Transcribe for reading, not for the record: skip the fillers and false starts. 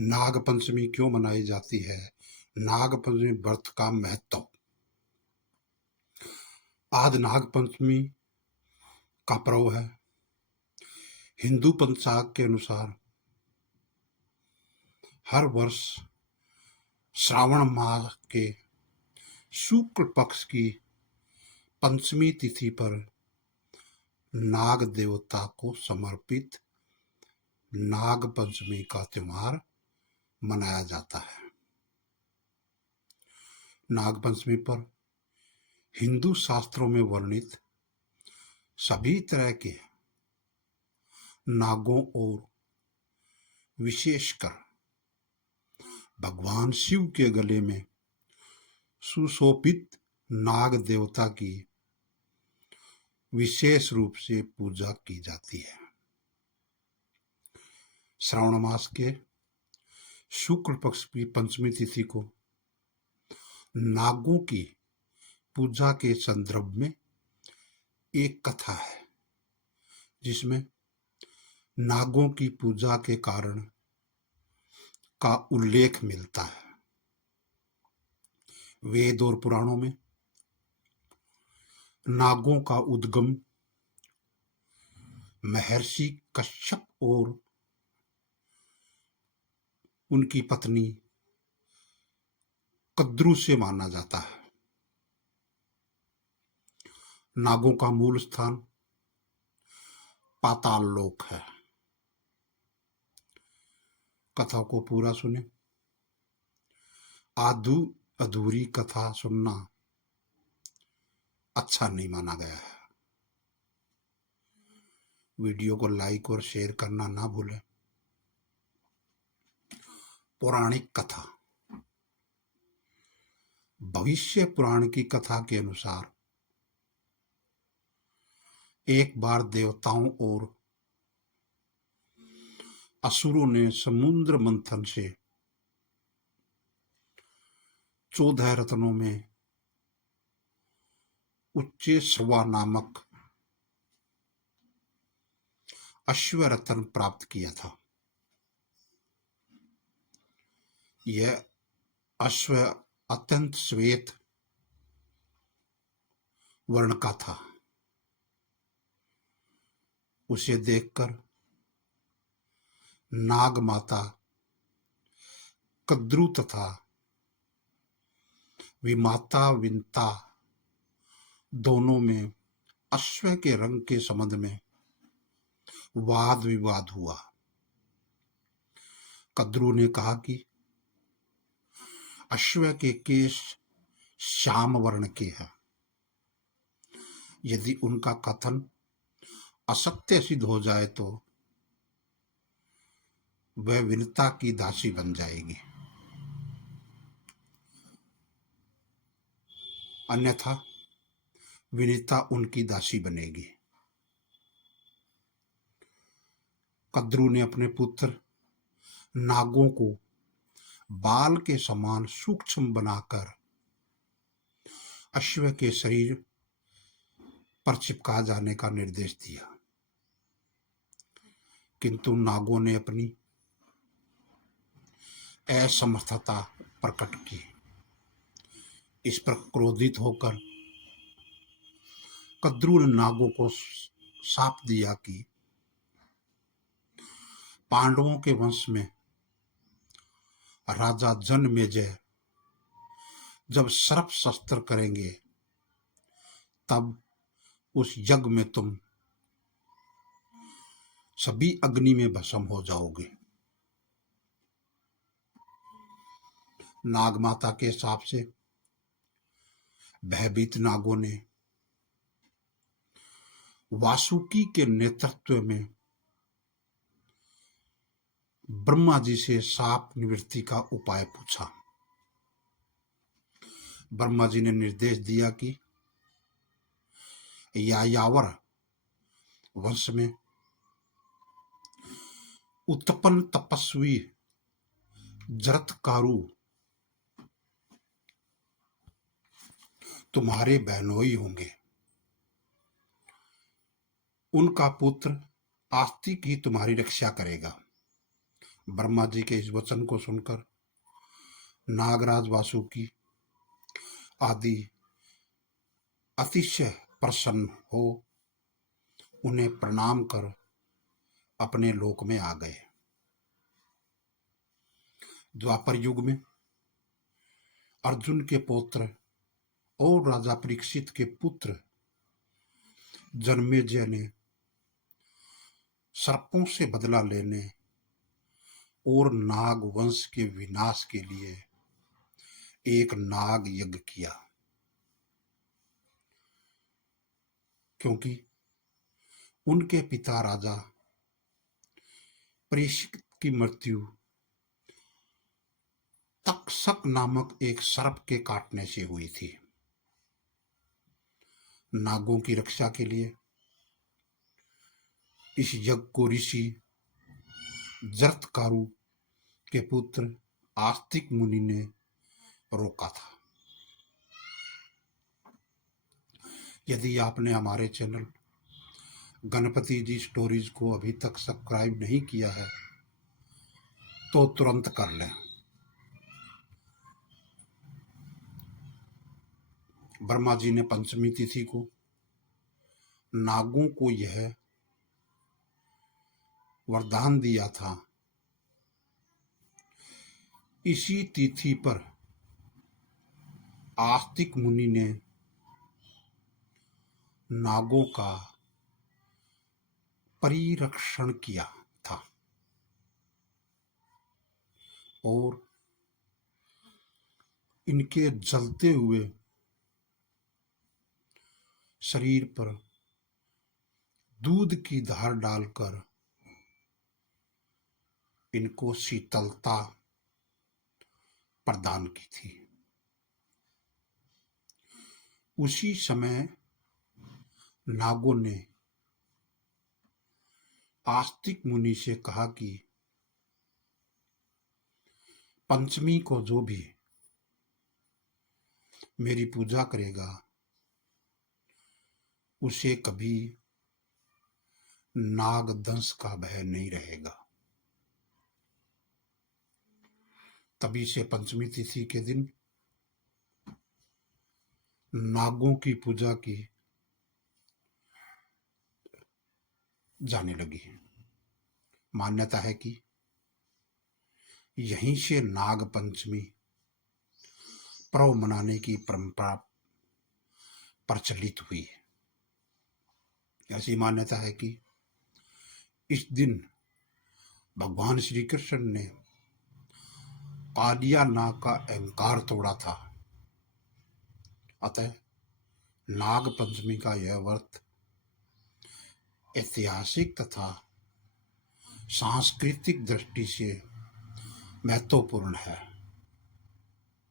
नाग पंचमी क्यों मनाई जाती है? नाग पंचमी व्रत का महत्व। आज नाग पंचमी का पर्व है। हिंदू पंचांग के अनुसार हर वर्ष श्रावण माह के शुक्ल पक्ष की पंचमी तिथि पर नाग देवता को समर्पित नाग पंचमी का त्योहार मनाया जाता है। नाग पंचमी पर हिंदू शास्त्रों में वर्णित सभी तरह के नागों और विशेषकर भगवान शिव के गले में सुशोभित नाग देवता की विशेष रूप से पूजा की जाती है। श्रावण मास के शुक्ल पक्ष की पंचमी तिथि को नागों की पूजा के संदर्भ में एक कथा है, जिसमें नागों की पूजा के कारण का उल्लेख मिलता है। वेद और पुराणों में नागों का उद्गम महर्षि कश्यप और उनकी पत्नी कद्रू से माना जाता है। नागों का मूल स्थान पाताल लोक है। कथा को पूरा सुने। अधूरी कथा सुनना अच्छा नहीं माना गया है। वीडियो को लाइक और शेयर करना ना भूलें। पौराणिक कथा। भविष्य पुराण की कथा के अनुसार एक बार देवताओं और असुरों ने समुद्र मंथन से 14 रत्नों में उच्चेश्रवा नामक अश्व रत्न प्राप्त किया था। यह अश्व अत्यंत श्वेत वर्ण का था। उसे देखकर नाग माता कद्रू तथा विमाता विंता दोनों में अश्व के रंग के संबंध में वाद विवाद हुआ। कद्रू ने कहा कि अश्व के केश श्याम वर्ण के हैं। यदि उनका कथन असत्य सिद्ध हो जाए तो वह विनता की दासी बन जाएगी, अन्यथा विनीता उनकी दासी बनेगी। कद्रू ने अपने पुत्र नागों को बाल के समान सूक्ष्म बनाकर अश्व के शरीर पर चिपका जाने का निर्देश दिया, किंतु नागों ने अपनी असमर्थता प्रकट की। इस पर क्रोधित होकर कद्रू ने नागों को शाप दिया कि पांडवों के वंश में राजा जनमेजय जब सर्प शस्त्र करेंगे तब उस यज्ञ में तुम सभी अग्नि में भस्म हो जाओगे। नाग माता के शाप से भयभीत नागों ने वासुकी के नेतृत्व में ब्रह्मा जी से शाप निवृत्ति का उपाय पूछा। ब्रह्मा जी ने निर्देश दिया कि यायावर वंश में उत्पन्न तपस्वी जरत्कारु तुम्हारे बहनोई होंगे। उनका पुत्र आस्तिक ही तुम्हारी रक्षा करेगा। ब्रह्मा जी के इस वचन को सुनकर नागराज वासुकी आदि अतिशय प्रसन्न हो उन्हें प्रणाम कर अपने लोक में आ गए। द्वापर युग में अर्जुन के पुत्र और राजा परीक्षित के पुत्र जन्मेजय ने सर्पों से बदला लेने और नाग वंश के विनाश के लिए एक नाग यज्ञ किया, क्योंकि उनके पिता राजा परीक्षित की मृत्यु तक्षक नामक एक सर्प के काटने से हुई थी। नागों की रक्षा के लिए इस यज्ञ को ऋषि जरत्कारु के पुत्र आस्तिक मुनि ने रोका था। यदि आपने हमारे चैनल गणपति जी स्टोरीज को अभी तक सब्सक्राइब नहीं किया है तो तुरंत कर लें। ब्रह्मा जी ने पंचमी तिथि को नागों को यह वरदान दिया था, इसी तिथि पर आस्तिक मुनि ने नागों का परिरक्षण किया था और इनके जलते हुए शरीर पर दूध की धार डालकर इनको शीतलता प्रदान की थी। उसी समय नागों ने आस्तिक मुनि से कहा कि पंचमी को जो भी मेरी पूजा करेगा उसे कभी नागदंश का भय नहीं रहेगा। तभी से पंचमी तिथि के दिन नागों की पूजा की जाने लगी। मान्यता है कि यहीं से नाग पंचमी पर्व मनाने की परंपरा प्रचलित हुई। ऐसी मान्यता है कि इस दिन भगवान श्री कृष्ण ने कालिया नाग का अहंकार तोड़ा था। अतः नाग पंचमी का यह व्रत ऐतिहासिक तथा सांस्कृतिक दृष्टि से महत्वपूर्ण है।